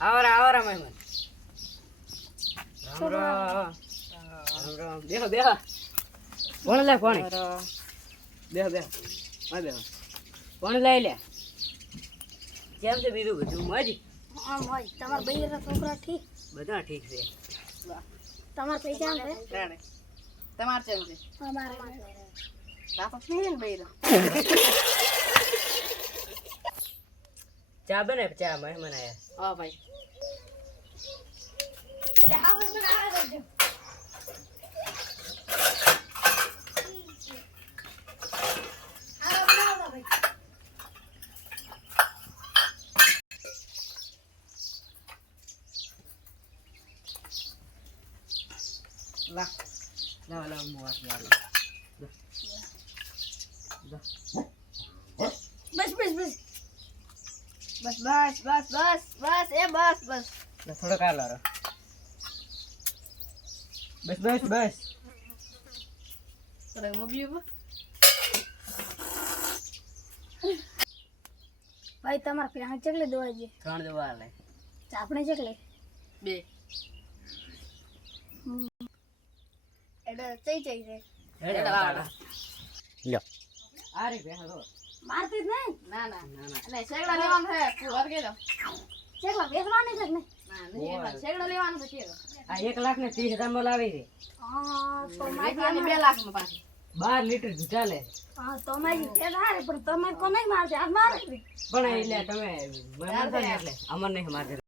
આવરા મહેમાન. રામ રામ. બેહો બેહો. કોણ લે કોણ? બેહો બેહો. હા બેહો. કોણ લઈ લે? કેમ છે બીજું બધું મોજ? હા મોજ. તમારા બૈરા છોકરા ઠીક? બધા ઠીક છે. તમાર પૈસા છે? તમાર છે એમ છે. અમારે રાખો છે ને બૈરા. ચા બને ચા મહેમાન આયા. હા ભાઈ. એટલે હા મને આ કરજો. આ બનાવો ભાઈ. લા લા મોર યાર. બસ બસ બસ. બસ બસ બસ બસ બસ એ બસ બસ. થોડો કાર લારો. બસ બસ બસ. તો મોબી ઉપર ભાઈ તમાર પેલા ચકલે દોવા દે. 3 દવા લે. આપણે ચકલે 2 એટલે ચઈ ચઈ છે. હેડે વાળા. લ્યો. આ રે બેહો. મારતી જ નહીં. ના ના ના ના. એટલે શેગડા લેવાનું છે પૂર કે દો. ચકલા બેસવાની છે ને. ના નહીં એમાં શેગડા લેવાનું છે કે દો. આ 1,30,000 માં લાવી છે. હા તો એક મારી લાખ 2 લાખ માં પાછી. 12 લીટર દૂધ ચાલે. હા તો મારી ફેર હારે પણ તમે કોને મારશે આ મારે પણ એટલે તમે મારતા ને એટલે અમર નહીં મારતા.